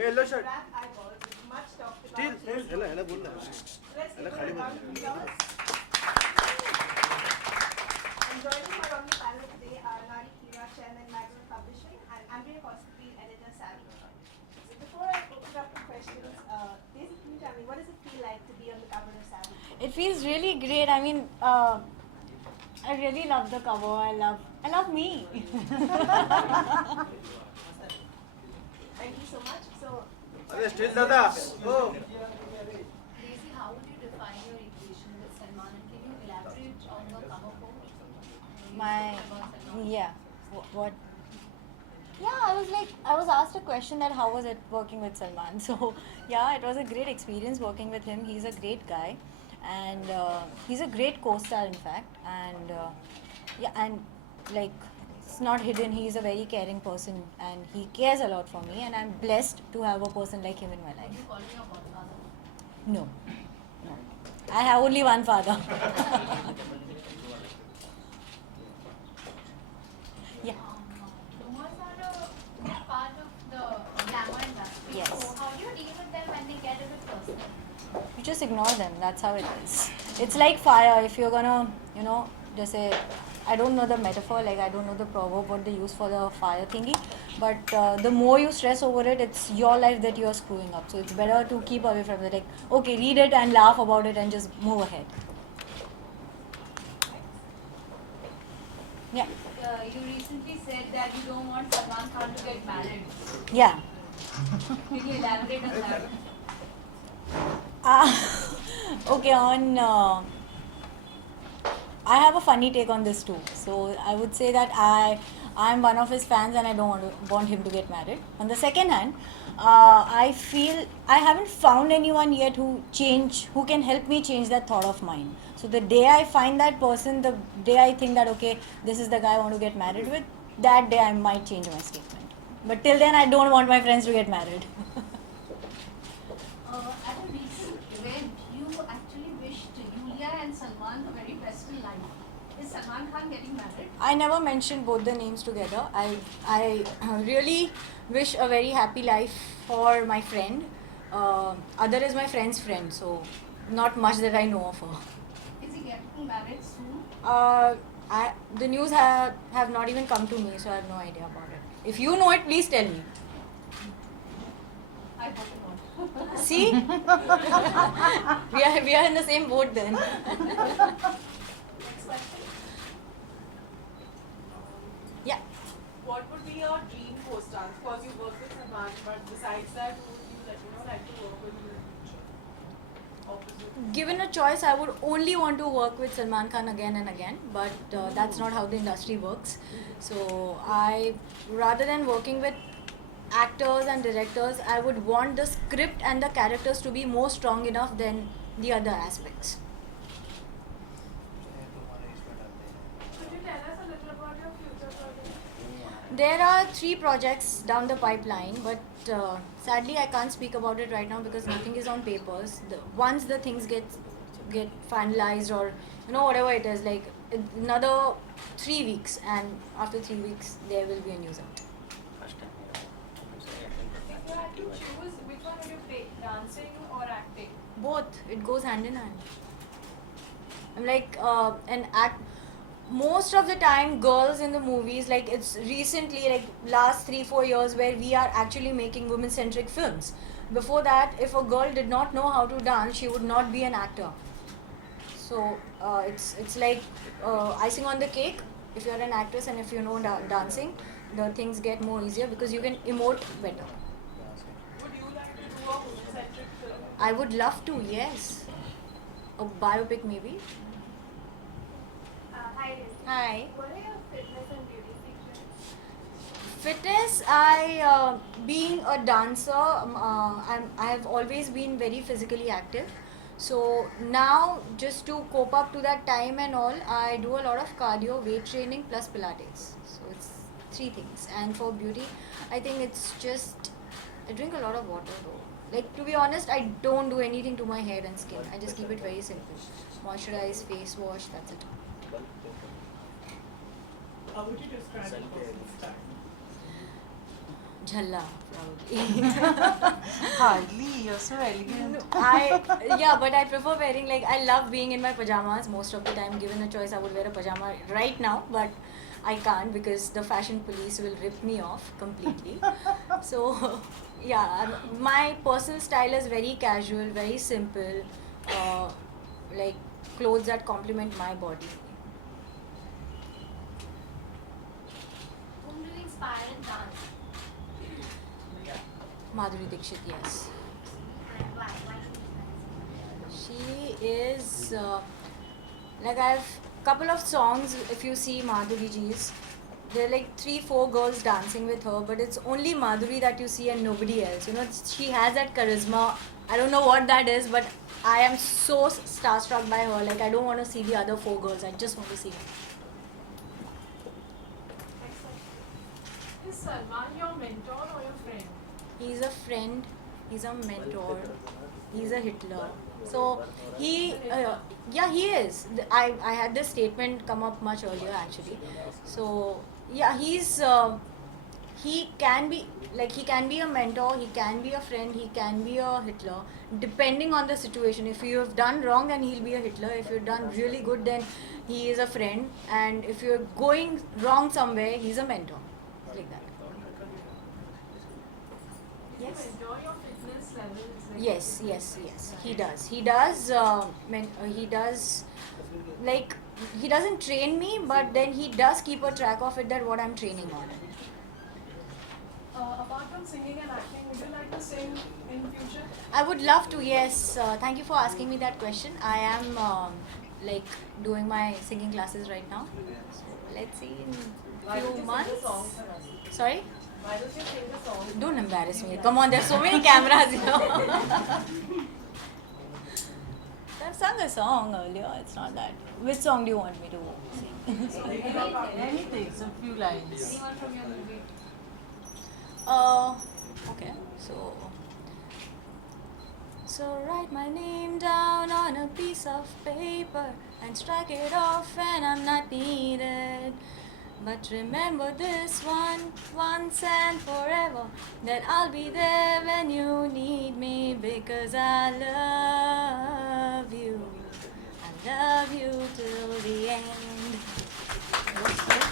yellow shirt. Black eyeballs, much talked about. Still, hello, बोल ना. Let's give Hello, her खाली a बोल. round of applause. And joining her on the panel today are Nari Kira, Chairman, Magazine Publishing, and Andrea Kostopil, Editor, Savvy. So before I open up to questions, Daisy, can you tell me, what does it feel like to be on the cover of Savvy? It feels really great. I mean, I really love the cover. I love me. Thank you so much. So, Still Dada. Oh. Daisy, how would you define your equation with Salman, and can you elaborate on the cover quote? Yeah. What? Yeah, I was asked a question that how was it working with Salman. So yeah, it was a great experience working with him. He's a great guy, and he's a great co-star in fact. And yeah, and like it's not hidden. He's a very caring person, and he cares a lot for me. And I'm blessed to have a person like him in my Would life. you call him your godfather? No, no. I have only one father. Yeah. Rumors are a big part of the glamour industry. Yes. So how do you deal with them when they get a bit personal? You just ignore them. That's how it is. It's like fire. If you're gonna, just say, I don't know the metaphor, like I don't know the proverb what they use for the fire thingy, but the more you stress over it, it's your life that you're screwing up. So it's better to keep away from it. Like, okay, read it and laugh about it and just move ahead. Yeah. You recently said that you don't want Salman Khan to get married. Yeah. Can you elaborate on that? Okay, I have a funny take on this too. So I would say that I'm one of his fans and I don't want him to get married. On the second hand, I feel I haven't found anyone yet who can help me change that thought of mine. So the day I find that person, the day I think that okay, this is the guy I want to get married with, that day I might change my statement. But till then, I don't want my friends to get married. At a recent event, you actually wished Yulia and Salman a very best in life. Is Salman Khan getting married? I never mentioned both the names together. I really wish a very happy life for my friend. Other is my friend's friend, so not much that I know of her. Is he getting married soon? The news have not even come to me, so I have no idea about it. If you know it, please tell me. I hope not. See, we are in the same boat then. Next question. Yeah. What would be your dream co-star? Of course, you work with Salman, but besides that, who would you like to work with in the future? Opposite. Given a choice, I would only want to work with Salman Khan again and again, but that's not how the industry works. So rather than working with actors and directors, I would want the script and the characters to be more strong enough than the other aspects. Could you tell us a little about your future projects? There are 3 projects down the pipeline, but sadly I can't speak about it right now because nothing is on papers. Once the things get finalized or whatever it is, like another 3 weeks, and after 3 weeks there will be a news out. If you had to choose, which one would you pick, dancing or acting? Both. It goes hand in hand. I'm like most of the time girls in the movies, like it's recently like last 3-4 years where we are actually making women centric films. Before that, if a girl did not know how to dance, she would not be an actor. So it's like icing on the cake. If you're an actress and if you know dancing, the things get more easier because you can emote better. Would you like to do a women-centric film? I would love to, yes. A biopic maybe. Hi, Daisy. Hi. What are your fitness and beauty secrets? Fitness, being a dancer, I have always been very physically active. So now, just to cope up to that time and all, I do a lot of cardio, weight training plus Pilates. So it's 3 things. And for beauty, I think it's just I drink a lot of water though. Like to be honest, I don't do anything to my hair and skin. I just keep it very simple. Moisturize, face wash, that's it. How would you describe the person's style? Jhalla, probably. Hardly, you're so elegant. But I prefer wearing, like, I love being in my pajamas most of the time. Given a choice, I would wear a pajama right now, but I can't because the fashion police will rip me off completely. So, my personal style is very casual, very simple, like clothes that complement my body. Whom do you inspire in dance? Madhuri Dixit, yes. And why? Why should you She is like, I have couple of songs. If you see Madhuri ji's, there are like 3-4 girls dancing with her, but it's only Madhuri that you see and nobody else. You know, she has that charisma. I don't know what that is, but I am so starstruck by her. Like, I don't want to see the other 4 girls. I just want to see her. Next question. Is Salman your mentor or your friend? He's a friend, he's a mentor, he's a Hitler. So he is. I had this statement come up much earlier actually. So he can be, like, he can be a mentor, he can be a friend, he can be a Hitler, depending on the situation. If you have done wrong, then he'll be a Hitler. If you've done really good, then he is a friend. And if you're going wrong somewhere, he's a mentor. Like that. Yes. Do you enjoy your fitness levels? Like Yes. He does. He does. Like, he doesn't train me, but then he does keep a track of it, that what I'm training on. Apart from singing and acting, would you like to sing in future? I would love to. Yes. Thank you for asking me that question. I am like doing my singing classes right now. So let's see in Why don't few you months. sing a song for us? Sorry. Why don't you sing a song? Don't embarrass me. Come on, there's so many cameras here. I've sung a song earlier. It's not that. Which song do you want me to sing? Anything, so few lines. Anyone from your movie? Okay. So write my name down on a piece of paper and strike it off when I'm not needed. But remember this one, once and forever, that I'll be there when you need me, because I love you. I love you till the end. Next question.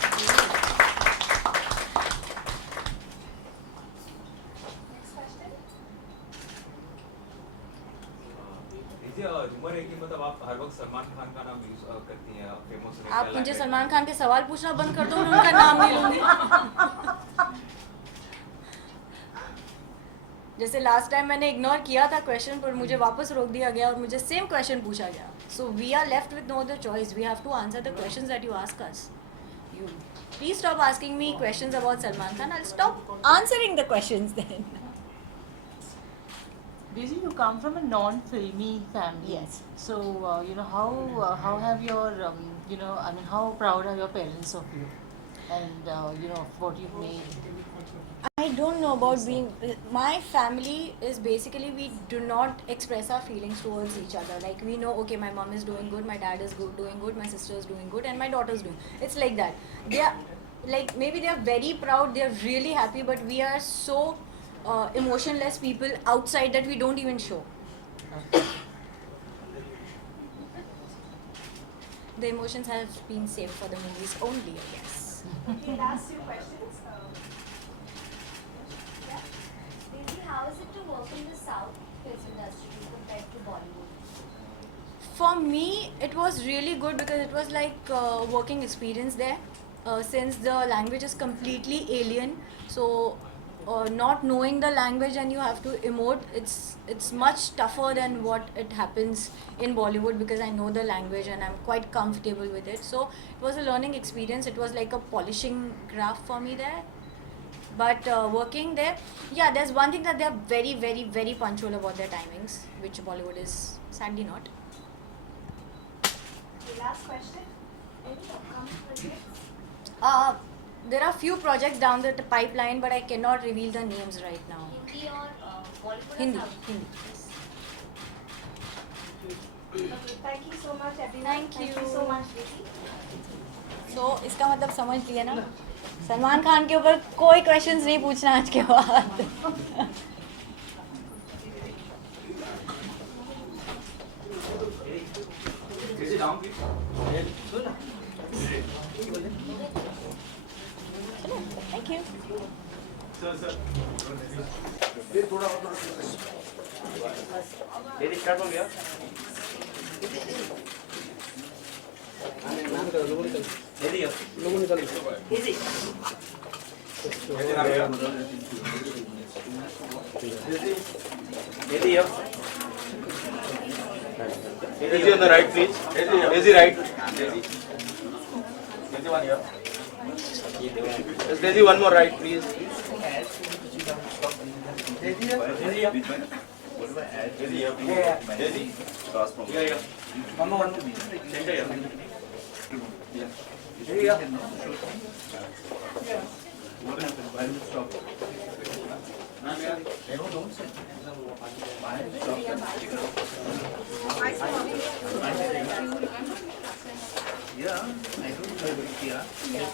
Rumour है कि मतलब आप हर वक्त सलमान खान का नाम use करती हैं famous होने आप मुझे सलमान खान के सवाल पूछना बंद कर दो, मैं उनका नाम नहीं लूंगी. जैसे लास्ट टाइम मैंने इग्नोर किया था क्वेश्चन, पर मुझे वापस रोक दिया गया और मुझे सेम क्वेश्चन पूछा गया. So we are left with no other choice. We have to answer the questions that you ask us. You please stop asking me questions about Salman Khan. I'll stop answering the questions then. Basically, you come from a non-filmy family. Yes. So, how have your, how proud are your parents of you? And, what you've made? I don't know about being. My family is basically, we do not express our feelings towards each other. Like, we know, okay, my mom is doing good, my dad is doing good, my sister is doing good, and my daughter is doing. It's like that. They are, like, maybe they are very proud, they are really happy, but we are so emotionless people outside that we don't even show. The emotions have been saved for the movies only, I guess. Okay, last 2 questions. Yeah. Daisy, how is it to work in the South film industry compared to Bollywood? For me, it was really good because it was like working experience there. Since the language is completely alien, so not knowing the language and you have to emote, it's much tougher than what it happens in Bollywood, because I know the language and I'm quite comfortable with it. So it was a learning experience. It was like a polishing craft for me there. But working there, yeah, there's one thing that they're very, very, very punctual about their timings, which Bollywood is sadly not. Okay, last question. Any upcoming projects? There are few projects down the pipeline, but I cannot reveal the names right now. Hindi or Bollywood Hindi. or South? Hindi. Yes. Okay, thank you so much, everyone. Thank Thank you. you so much, Daisy. So इसका मतलब समझ लिया ना. सलमान खान के ऊपर कोई questions नहीं पूछना आज के बाद. Thank you. Ready, start हो गया. Ready अब. लोगों निकल. Easy. Ready up. Easy on the right, please. Easy right. Easy one here. Just Daisy, one more right, please. Daisy up. Daisy up. Daisy up. Daisy. Cross from. Yeah, yeah. One more. Center here. Yeah. Daisy up. What happened? Why did it stop? Don't say. Why did it stop? Yeah, I don't know. Yeah.